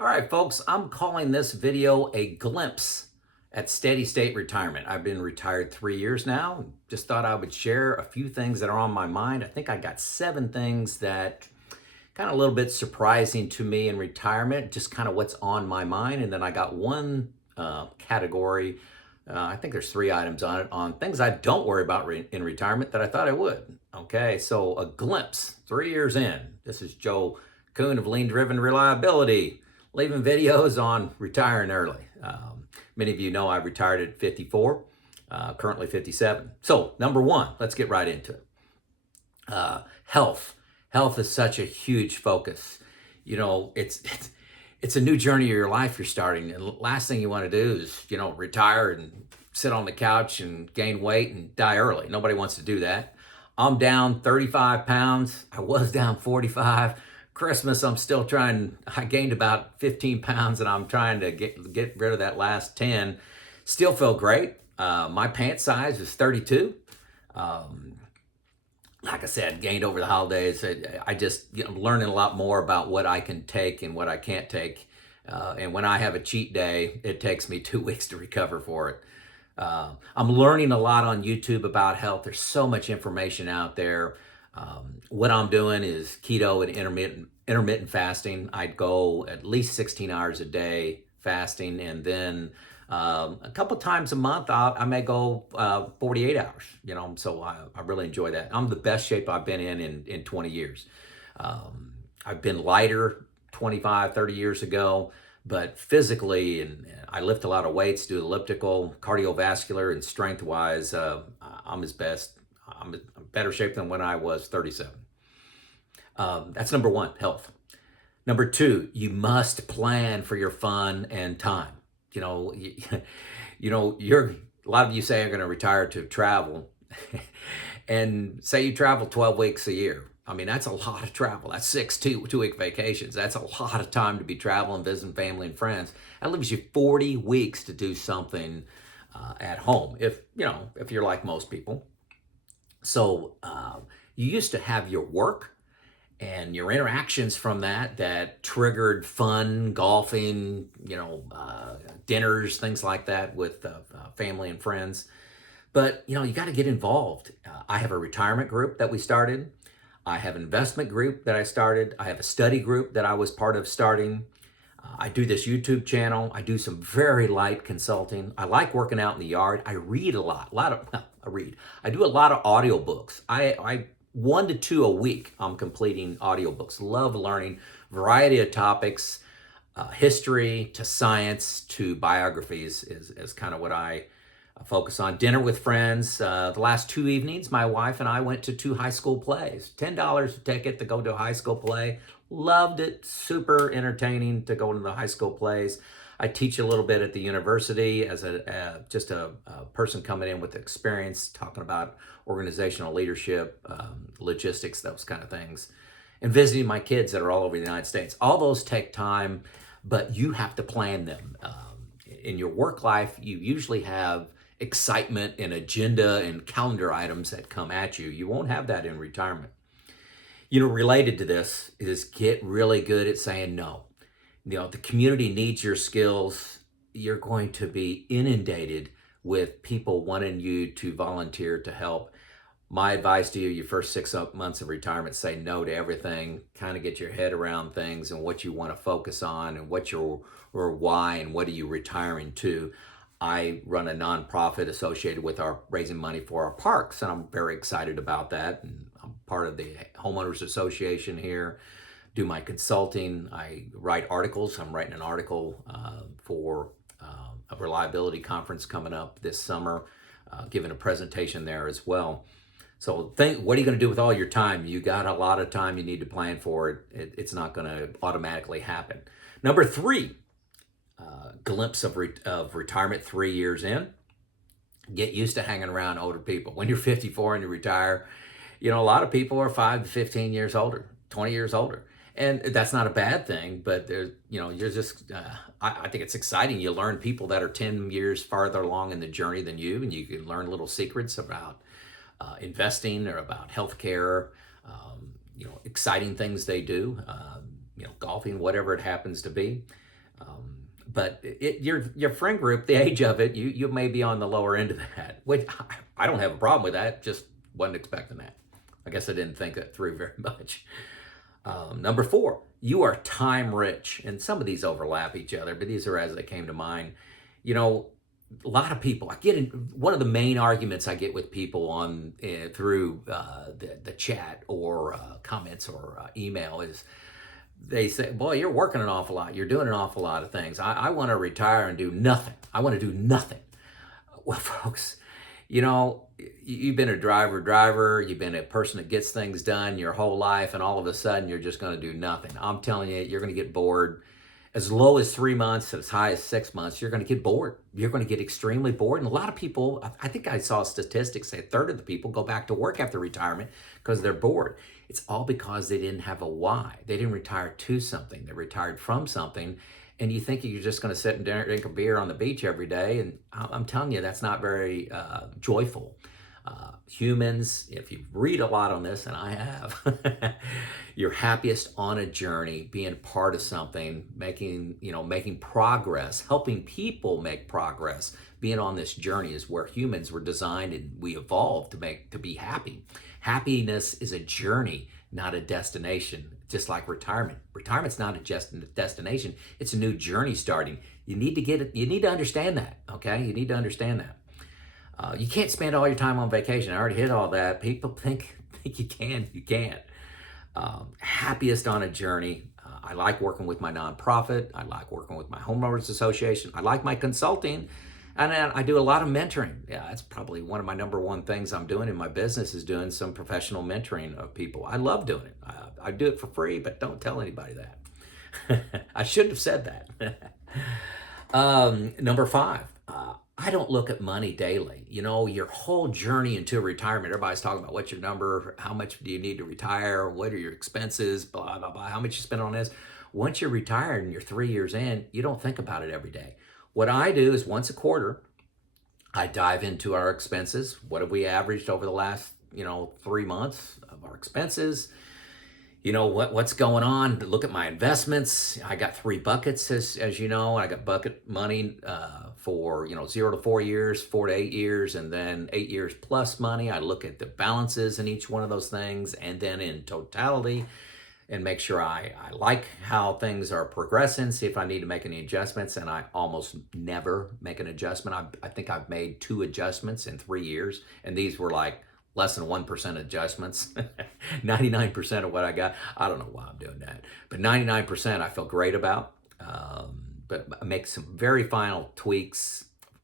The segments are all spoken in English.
All right, folks, I'm calling this video a glimpse at steady state retirement. I've been retired 3 years now. Just thought I would share a few things that are on my mind. I think I got 7 things that kind of a little bit surprising to me in retirement, just kind of what's on my mind. And then I got one category. I think there's 3 items on it on things I don't worry about in retirement that I thought I would. Okay, so a glimpse, 3 years in. This is Joe Kuhn of Lean Driven Reliability, leaving videos on retiring early. Many of you know I retired at 54, currently 57. So number one, let's get right into it. Health. Health is such a huge focus. You know, it's a new journey of your life you're starting. And the last thing you want to do is, retire and sit on the couch and gain weight and die early. Nobody wants to do that. I'm down 35 pounds. I was down 45. Christmas, I gained about 15 pounds and I'm trying to get rid of that last 10. Still feel great. My pant size is 32. Like I said, gained over the holidays. I just, learning a lot more about what I can take and what I can't take. And when I have a cheat day, it takes me 2 weeks to recover for it. I'm learning a lot on YouTube about health. There's so much information out there. What I'm doing is keto and intermittent fasting. I'd go at least 16 hours a day fasting, and then a couple times a month I may go 48 hours. So I really enjoy that. I'm the best shape I've been in 20 years. I've been lighter 25, 30 years ago, but physically, and I lift a lot of weights, do elliptical, cardiovascular, and strength-wise, I'm in better shape than when I was 37. That's number one, health. Number two, you must plan for your fun and time. A lot of you say are going to retire to travel, and say you travel 12 weeks a year. I mean, that's a lot of travel. That's 6 two-week vacations. That's a lot of time to be traveling, visiting family and friends. That leaves you 40 weeks to do something at home, if you're like most people. So you used to have your work and your interactions from that triggered fun, golfing, dinners, things like that with family and friends. But, you got to get involved. I have a retirement group that we started. I have an investment group that I started. I have a study group that I was part of starting. I do this YouTube channel. I do some very light consulting. I like working out in the yard. I read a lot. I do a lot of audiobooks. I 1 to 2 a week, I'm completing audiobooks. Love learning variety of topics, history to science to biographies is kind of what I focus on. Dinner with friends. The last 2 evenings, my wife and I went to 2 high school plays. $10 a ticket to go to a high school play. Loved it. Super entertaining to go to the high school plays. I teach a little bit at the university as just a person coming in with experience, talking about organizational leadership, logistics, those kind of things, and visiting my kids that are all over the United States. All those take time, but you have to plan them. In your work life, you usually have excitement and agenda and calendar items that come at you. You won't have that in retirement. Related to this is get really good at saying no. The community needs your skills. You're going to be inundated with people wanting you to volunteer to help. My advice to you, your first 6 months of retirement, say no to everything, kind of get your head around things and what you want to focus on and what your or why and what are you retiring to. I run a nonprofit associated with our raising money for our parks, and I'm very excited about that. And I'm part of the homeowners association here. Do my consulting. I write articles. I'm writing an article for a reliability conference coming up this summer, giving a presentation there as well. So what are you going to do with all your time? You got a lot of time you need to plan for it. It's not going to automatically happen. Number 3, glimpse of retirement 3 years in. Get used to hanging around older people. When you're 54 and you retire, a lot of people are 5 to 15 years older, 20 years older. And that's not a bad thing, but there's, you're just, I think it's exciting. You learn people that are 10 years farther along in the journey than you, and you can learn little secrets about investing or about healthcare, exciting things they do, golfing, whatever it happens to be. But your friend group, the age of it, you may be on the lower end of that. Which I don't have a problem with that. Just wasn't expecting that. I guess I didn't think that through very much. Number 4, you are time rich, and some of these overlap each other, but these are as they came to mind. You know, a lot of people, I get in, one of the main arguments I get with people on through the chat or comments or email is they say, boy, you're working an awful lot. You're doing an awful lot of things. I want to retire and do nothing. I want to do nothing. Well, folks, you know, you've been a driver, you've been a person that gets things done your whole life, and all of a sudden you're just going to do nothing. I'm telling you, you're going to get bored. As low as 3 months, as high as 6 months, you're going to get bored. You're going to get extremely bored. And a lot of people, I think I saw statistics say a third of the people go back to work after retirement because they're bored. It's all because they didn't have a why. They didn't retire to something. They retired from something. And you think you're just going to sit and drink a beer on the beach every day. And I'm telling you, that's not very joyful. Humans, if you read a lot on this, and I have, you're happiest on a journey, being part of something, making progress, helping people make progress. Being on this journey is where humans were designed and we evolved to be happy. Happiness is a journey, not a destination. Just like retirement. Retirement's not a destination. It's a new journey starting. You need to get it. You need to understand that. Okay, you need to understand that. You can't spend all your time on vacation. I already hit all that. People think you can. You can't. Happiest on a journey. I like working with my nonprofit. I like working with my homeowners association. I like my consulting. And then I do a lot of mentoring. Yeah, that's probably one of my number one things I'm doing in my business is doing some professional mentoring of people. I love doing it. I do it for free, but don't tell anybody that. I shouldn't have said that. Number 5, I don't look at money daily. You know, your whole journey into retirement, everybody's talking about what's your number, how much do you need to retire, what are your expenses, blah, blah, blah, how much you spend on this. Once you're retired and you're 3 years in, you don't think about it every day. What I do is once a quarter, I dive into our expenses. What have we averaged over the last, 3 months of our expenses? What's going on? Look at my investments. I got 3 buckets, as you know. I got bucket money for 0 to 4 years, 4 to 8 years, and then 8 years plus money. I look at the balances in each one of those things, and then in totality, and make sure I like how things are progressing, see if I need to make any adjustments, and I almost never make an adjustment. I think I've made 2 adjustments in 3 years, and these were like less than 1% adjustments. 99% of what I got, I don't know why I'm doing that, but 99% I feel great about. But I make some very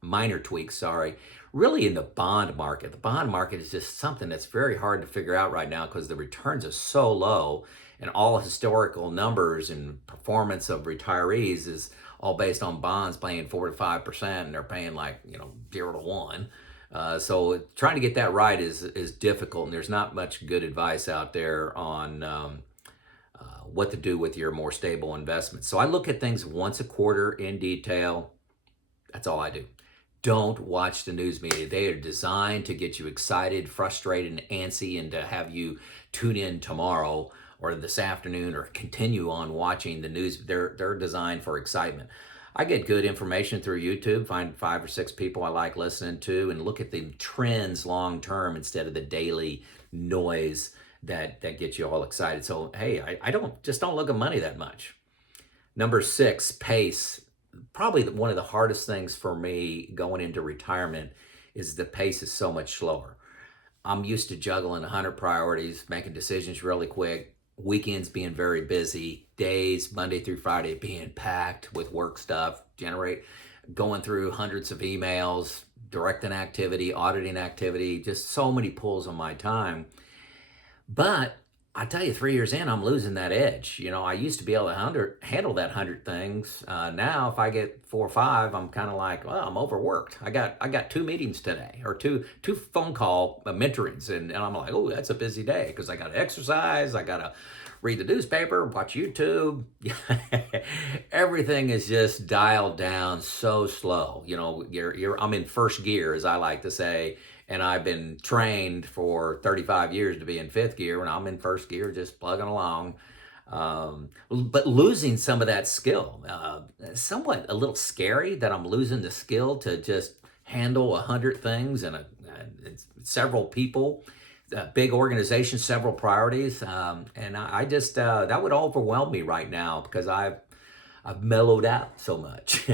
minor tweaks, really in the bond market. The bond market is just something that's very hard to figure out right now because the returns are so low, and all historical numbers and performance of retirees is all based on bonds paying 4 to 5%, and they're paying 0 to 1. So trying to get that right is difficult, and there's not much good advice out there on what to do with your more stable investments. So I look at things once a quarter in detail. That's all I do. Don't watch the news media. They are designed to get you excited, frustrated, and antsy, and to have you tune in tomorrow or this afternoon or continue on watching the news. They're designed for excitement. I get good information through YouTube, find 5 or 6 people I like listening to, and look at the trends long term instead of the daily noise that gets you all excited. So, hey, I don't look at money that much. Number 6, pace. Probably one of the hardest things for me going into retirement is the pace is so much slower. I'm used to juggling 100 priorities, making decisions really quick, weekends being very busy, days, Monday through Friday, being packed with work stuff, going through hundreds of emails, directing activity, auditing activity, just so many pulls on my time. But I tell you, 3 years in, I'm losing that edge. I used to be able to handle that 100 things. Now, if I get 4 or 5, I'm kind of like, well, I'm overworked. I got 2 meetings today, or two phone call mentorings, and I'm like, oh, that's a busy day because I got to exercise, I got to read the newspaper, watch YouTube. Everything is just dialed down so slow. I'm in first gear, as I like to say. And I've been trained for 35 years to be in 5th gear, and I'm in first gear just plugging along. But losing some of that skill, somewhat a little scary that I'm losing the skill to just handle 100 things and several people, big organization, several priorities. And I just, that would overwhelm me right now because I've mellowed out so much.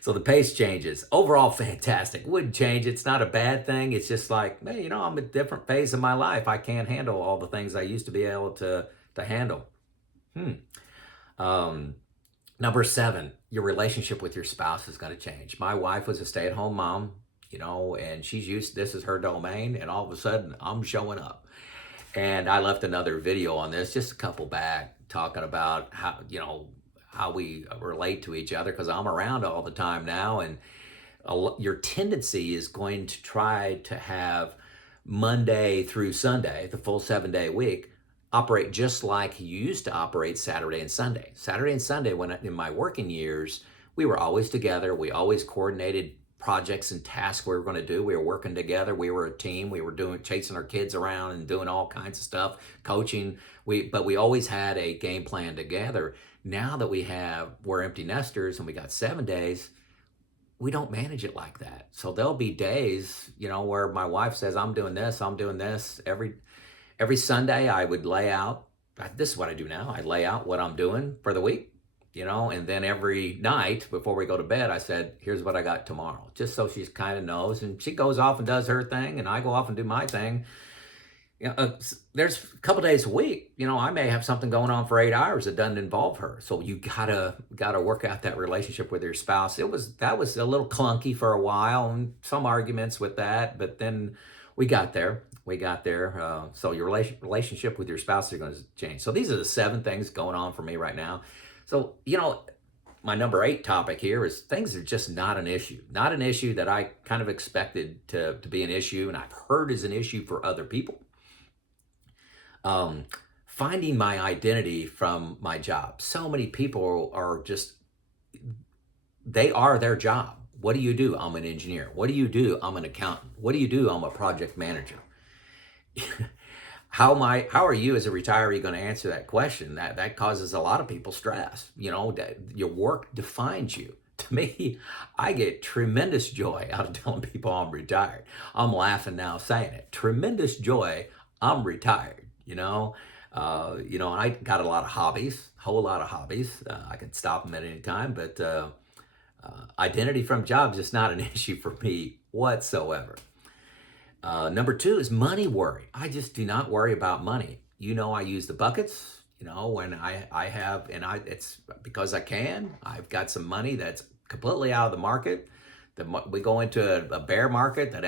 So the pace changes. Overall, fantastic. Wouldn't change. It's not a bad thing. It's just like, hey, I'm a different phase of my life. I can't handle all the things I used to be able to handle. Hmm. Um, Number 7, your relationship with your spouse is going to change. My wife was a stay-at-home mom, and she's used, this is her domain, and all of a sudden I'm showing up. And I left another video on this, just a couple back, talking about how we relate to each other because I'm around all the time now, and your tendency is going to try to have Monday through Sunday, the full 7-day week, operate just like you used to operate Saturday and Sunday. Saturday and Sunday, when in my working years, we were always together. We always coordinated projects and tasks we were going to do. We were working together. We were a team. We were chasing our kids around and doing all kinds of stuff, coaching. But we always had a game plan together. Now that we're empty nesters and we got 7 days, we don't manage it like that. So there'll be days, where my wife says, I'm doing this. Every Sunday I would lay out, this is what I do now. I lay out what I'm doing for the week, and then every night before we go to bed, I said, here's what I got tomorrow, just so she kind of knows. And she goes off and does her thing, and I go off and do my thing. There's a couple days a week, I may have something going on for 8 hours that doesn't involve her. So you gotta work out that relationship with your spouse. That was a little clunky for a while, and some arguments with that, but then we got there. So your relationship with your spouse is going to change. So these are the 7 things going on for me right now. So, my number 8 topic here is things are just not an issue. Not an issue that I kind of expected to be an issue, and I've heard is an issue for other people. Finding my identity from my job. So many people are they are their job. What do you do? I'm an engineer. What do you do? I'm an accountant. What do you do? I'm a project manager. How are you as a retiree going to answer that question? That causes a lot of people stress. Your work defines you. To me, I get tremendous joy out of telling people I'm retired. I'm laughing now saying it. Tremendous joy. I'm retired. And I got a lot of hobbies, whole lot of hobbies. I can stop them at any time, but identity from jobs is not an issue for me whatsoever. Number 2 is money worry. I just do not worry about money. I use the buckets, when I have, and it's because I can. I've got some money that's completely out of the market. We go into a bear market that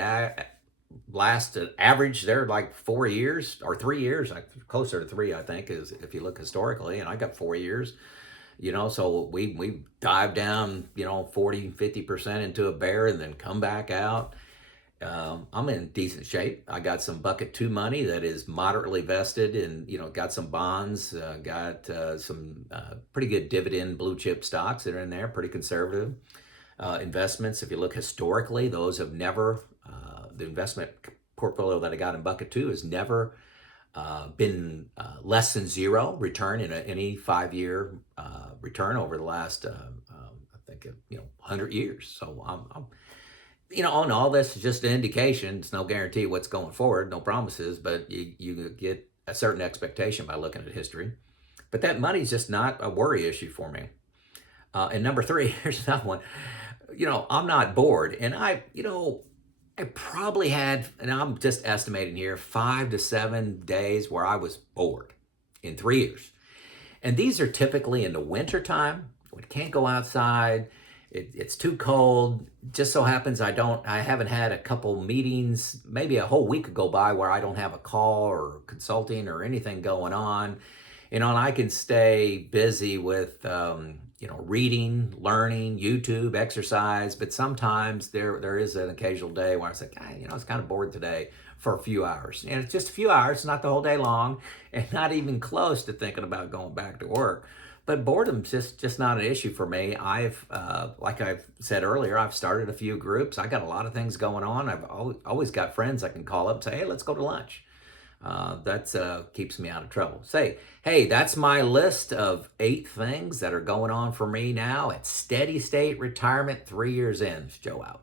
average they're like 4 years or 3 years, closer to 3, I think, is if you look historically, and I got 4 years. So we dive down, 40-50% into a bear and then come back out. I'm in decent shape. I got some bucket 2 money that is moderately vested, and got some bonds, got some pretty good dividend blue chip stocks that are in there, pretty conservative investments. If you look historically, those have never the investment portfolio that I got in bucket 2 has never been less than 0 return in any 5-year return over the last I think 100 years. So I'm on all this is just an indication. It's no guarantee what's going forward, no promises, but you get a certain expectation by looking at history. But that money's just not a worry issue for me. And number 3, here's another one. I'm not bored, and I probably had, and I'm just estimating here, 5 to 7 days where I was bored in 3 years. And these are typically in the winter time. We can't go outside. It's too cold. Just so happens I haven't had a couple meetings, maybe a whole week go by where I don't have a call or consulting or anything going on. And I can stay busy with, reading, learning, YouTube, exercise. But sometimes there is an occasional day where I say, I was kind of bored today for a few hours. And it's just a few hours, not the whole day long, and not even close to thinking about going back to work. But boredom's just not an issue for me. I've, like I've said earlier, I've started a few groups. I got a lot of things going on. I've always got friends I can call up and say, hey, let's go to lunch. That's keeps me out of trouble. Say, hey, that's my list of 8 things that are going on for me now at steady state retirement 3 years in. Joe out.